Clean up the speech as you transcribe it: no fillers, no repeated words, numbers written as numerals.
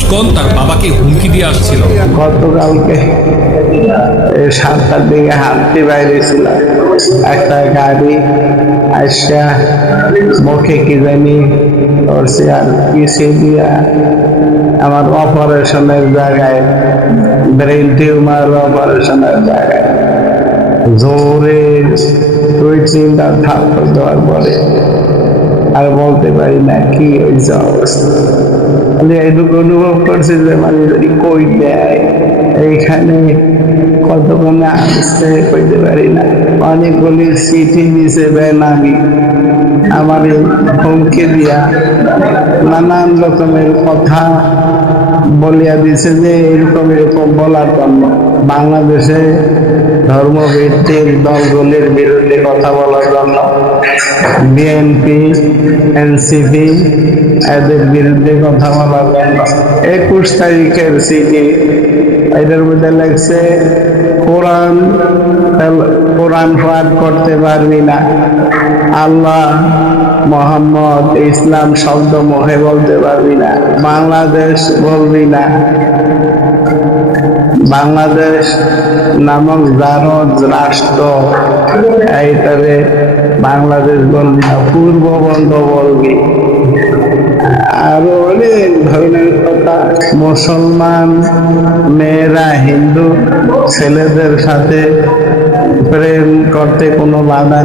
ISKCON তার বাবাকে হুমকি দিয়ে আসছিল। গতকালকে 7টার দিকে হাঁটতে বাইরে ছিল, একটা গাড়ি আইসা মুখে কি জানি করছে আর পিছে দিয়া আমার অপারেশনের জায়গায়, ব্রেন টিউমার অপারেশনের জায়গায় জোরে 2-3টা থাপ্পড় দেওয়ার পরে আর বলতে পারি না কি হয়েছে অবস্থা। এইটুকু অনুভব করছি যে মানে যদি কই দেয় এইখানে কতক্ষণে আসতে কইতে পারি না। অনেকগুলি চিঠি দিছে বেনামি আমার হুমকি দিয়া নানান রকমের কথা বলিয়া দিছে যে এরকম এরকম বলার জন্য বাংলাদেশে ধর্মভিত্তিক দলগুলির বিরুদ্ধে কথা বলার জন্য, বিএনপি এনসিপি এদের বিরুদ্ধে কথা বলার জন্য 21 তারিখের চিঠি। এটার মধ্যে লাগছে কোরআন পাঠ করতে পারবি না, আল্লাহ মোহাম্মদ ইসলাম শব্দ মুখে বলতে পারবি না, বাংলাদেশ বলবি না, বাংলাদেশ নামক জারজ রাষ্ট্র এইটারে বাংলাদেশ বলবি না, পূর্ববঙ্গ বলবি। আরো অনেক ধরনের কথা। মুসলমান মেয়েরা হিন্দু ছেলেদের সাথে প্রেম করতে কোনো বাধা